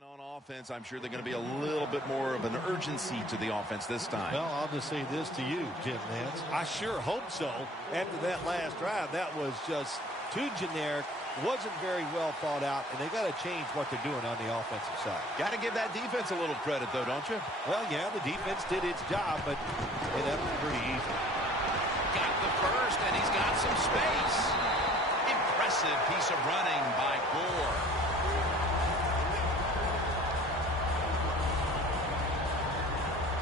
And on offense, I'm sure they're going to be a little bit more of an urgency to the offense this time. Well, I'll just say this to you, Jim Nance. I sure hope so. After that last drive, that was just too generic, wasn't very well thought out, and they got to change what they're doing on the offensive side. Got to give that defense a little credit, though, don't you? Well, yeah, the defense did its job, but hey, that was pretty easy. Got the first, and he's got some space. Impressive piece of running by Gore.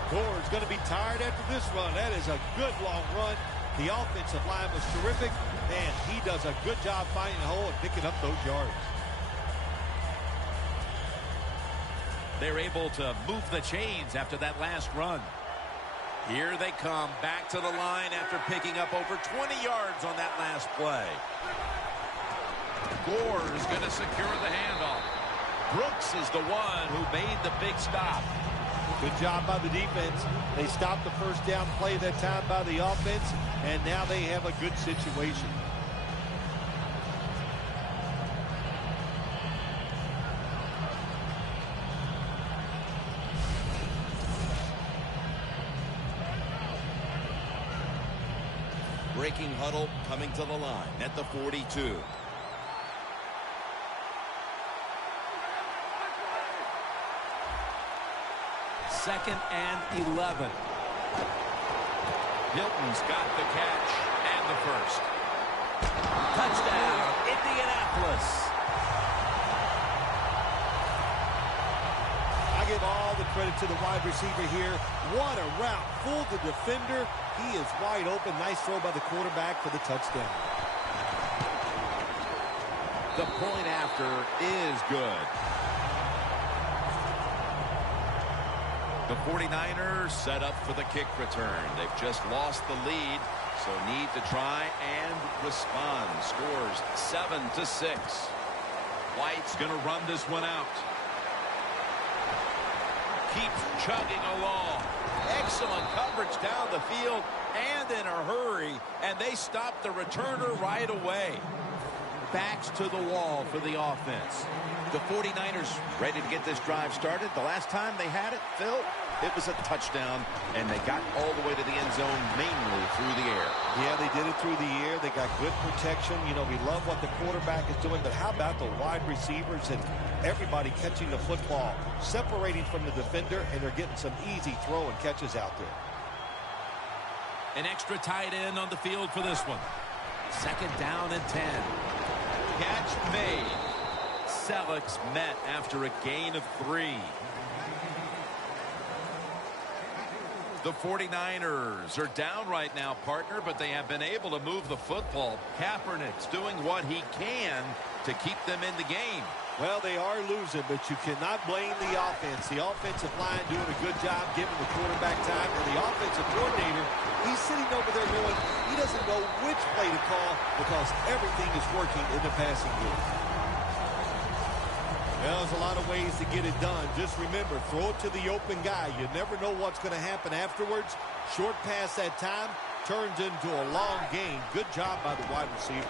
Gore's going to be tired after this run. That is a good long run. The offensive line was terrific, and he does a good job finding a hole and picking up those yards. They're able to move the chains after that last run. Here they come back to the line after picking up over 20 yards on that last play. Gore is going to secure the handoff. Brooks is the one who made the big stop. Good job by the defense. They stopped the first down play that time by the offense, and now they have a good situation. Breaking huddle coming to the line at the 42. Second and 11. Hilton's got the catch and the first. Touchdown, Indianapolis. I give all the credit to the wide receiver here. What a route. Fooled the defender. He is wide open. Nice throw by the quarterback for the touchdown. The point after is good. The 49ers set up for the kick return. They've just lost the lead, so need to try and respond. Scores 7-6. White's going to run this one out. Keeps chugging along. Excellent coverage down the field and in a hurry, and they stop the returner right away. Backs to the wall for the offense. The 49ers ready to get this drive started. The last time they had it, Phil, it was a touchdown, and they got all the way to the end zone, mainly through the air. Yeah, they did it through the air. They got good protection. You know, we love what the quarterback is doing, but how about the wide receivers and everybody catching the football, separating from the defender, and they're getting some easy throw and catches out there. An extra tight end on the field for this one. Second down and 10. Catch made. Selleck's met after a gain of 3. The 49ers are down right now, partner, but they have been able to move the football. Kaepernick's doing what he can to keep them in the game. Well, they are losing, but you cannot blame the offense. The offensive line doing a good job giving the quarterback time, and the offensive coordinator, he's sitting over there going, he doesn't know which play to call because everything is working in the passing game. Well, there's a lot of ways to get it done. Just remember, throw it to the open guy. You never know what's going to happen afterwards. Short pass that time turns into a long gain. Good job by the wide receiver.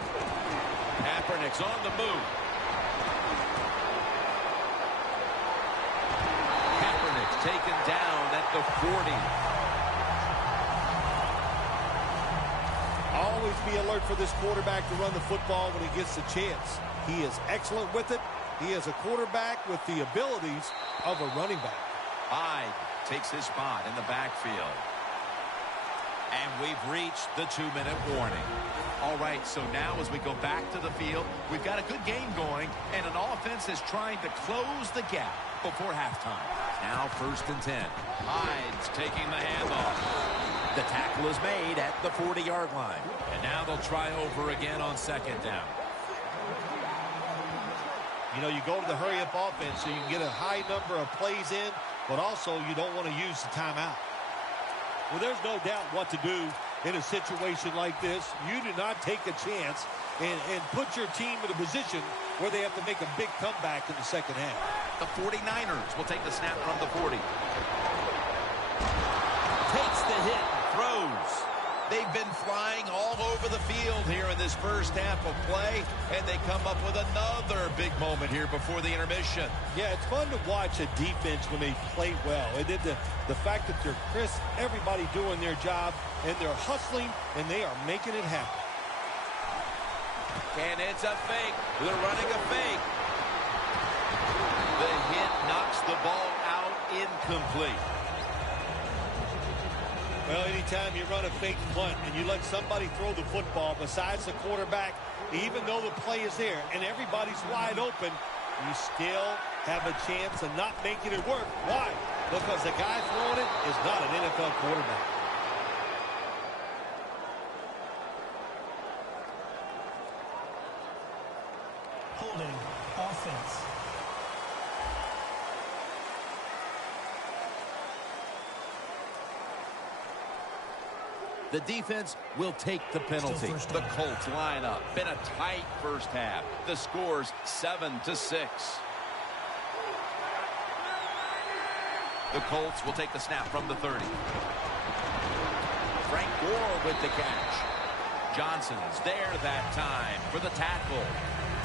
Kaepernick's on the move. Kaepernick's taken down at the 40. Always be alert for this quarterback to run the football when he gets the chance. He is excellent with it. He is a quarterback with the abilities of a running back. Hyde takes his spot in the backfield. And we've reached the 2-minute warning. All right, so now as we go back to the field, we've got a good game going, and an offense is trying to close the gap before halftime. Now 1st and 10. Hyde's taking the handoff. The tackle is made at the 40-yard line. And now they'll try over again on 2nd down. You know, you go to the hurry-up offense so you can get a high number of plays in, but also you don't want to use the timeout. Well, there's no doubt what to do in a situation like this. You do not take a chance and put your team in a position where they have to make a big comeback in the second half. The 49ers will take the snap from the 40. Takes the hit, throws. They've been flying all over the field here in this first half of play, and they come up with another big moment here before the intermission. Yeah, it's fun to watch a defense when they play well. And then the fact that they're crisp, everybody doing their job, and they're hustling, and they are making it happen. And it's a fake. They're running a fake. The hit knocks the ball out incomplete. Well, anytime you run a fake punt and you let somebody throw the football besides the quarterback, even though the play is there and everybody's wide open, you still have a chance of not making it work. Why? Because the guy throwing it is not an NFL quarterback. Holding offense. The defense will take the penalty. The Colts line up. Been a tight first half. The score's 7-6. The Colts will take the snap from the 30. Frank Gore with the catch. Johnson's there that time for the tackle.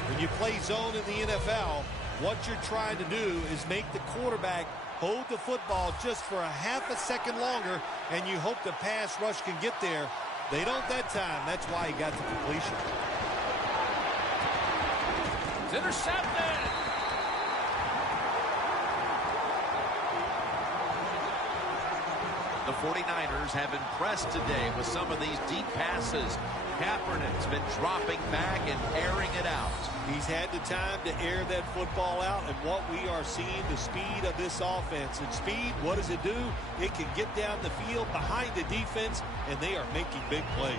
When you play zone in the NFL, what you're trying to do is make the quarterback hold the football just for a half a second longer, and you hope the pass rush can get there. They don't that time. That's why he got the completion. It's intercepted. The 49ers have impressed today with some of these deep passes. Kaepernick's been dropping back and airing it out. He's had the time to air that football out, and what we are seeing, the speed of this offense. And speed, what does it do? It can get down the field behind the defense, and they are making big plays.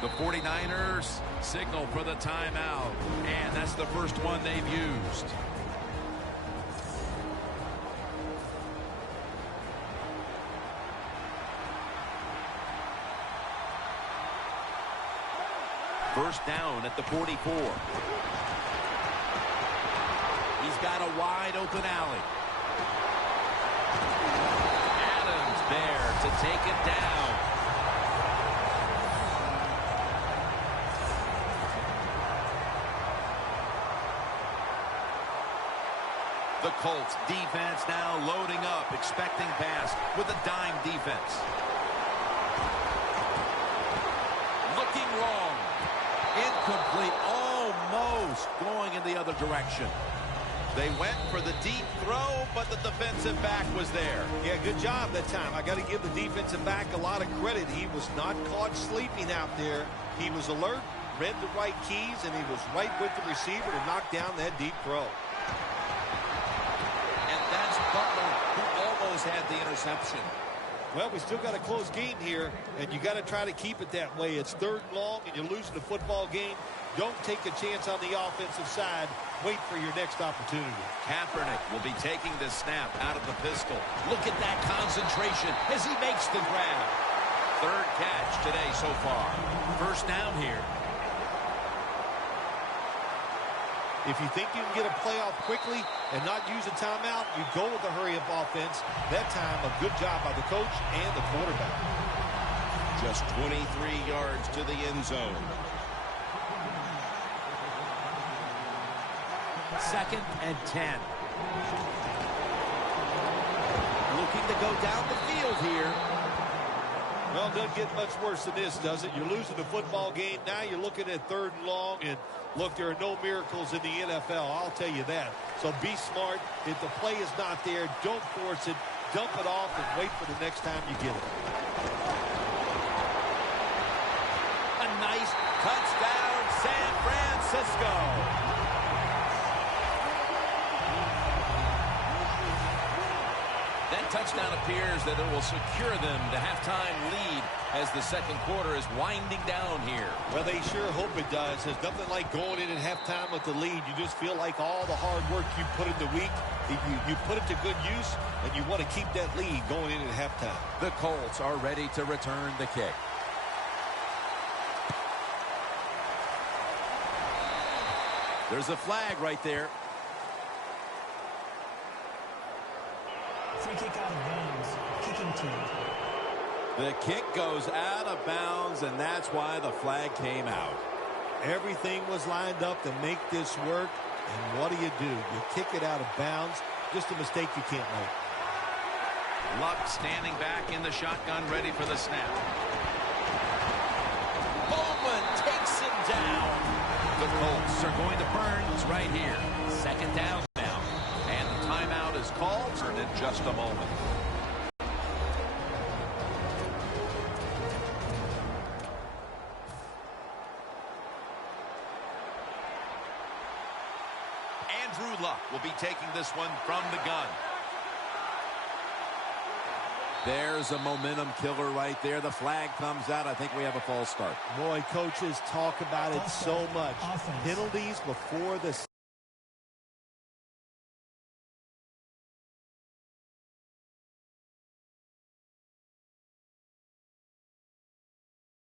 The 49ers signal for the timeout, and that's the first one they've used. First down at the 44. He's got a wide open alley. Adams there to take it down. The Colts defense now loading up, expecting pass with a dime defense. Looking wrong. Incomplete, almost going in the other direction. They went for the deep throw, but the defensive back was there. Yeah, good job that time. I got to give the defensive back a lot of credit. He was not caught sleeping out there. He was alert, read the right keys, and he was right with the receiver to knock down that deep throw. And that's Butler, who almost had the interception. Well, we still got a close game here, and you got to try to keep it that way. It's 3rd and long, and you're losing the football game. Don't take a chance on the offensive side. Wait for your next opportunity. Kaepernick will be taking the snap out of the pistol. Look at that concentration as he makes the grab. 3rd catch today so far. First down here. If you think you can get a playoff quickly and not use a timeout, you go with the hurry-up offense. That time, a good job by the coach and the quarterback. Just 23 yards to the end zone. 2nd and 10. Looking to go down the field here. Well, it doesn't get much worse than this, does it? You're losing the football game. Now you're looking at 3rd and long, and look, there are no miracles in the NFL, I'll tell you that. So be smart. If the play is not there, don't force it. Dump it off and wait for the next time you get it. A nice touchdown, San Francisco. That touchdown appears that it will secure them to halftime lead as the 2nd quarter is winding down here. Well, they sure hope it does. There's nothing like going in at halftime with the lead. You just feel like all the hard work you put in the week, you put it to good use, and you want to keep that lead going in at halftime. The Colts are ready to return the kick. There's a flag right there. Free kick out of bounds. Kicking team. The kick goes out of bounds, and that's why the flag came out. Everything was lined up to make this work, and what do? You kick it out of bounds. Just a mistake you can't make. Luck standing back in the shotgun, ready for the snap. Bowman takes him down. The Colts are going to Burns right here. Second down now. And the timeout is called in just a moment. Andrew Luck will be taking this one from the gun. There's a momentum killer right there. The flag comes out. I think we have a false start. Boy, coaches talk about it so much. Penalties before the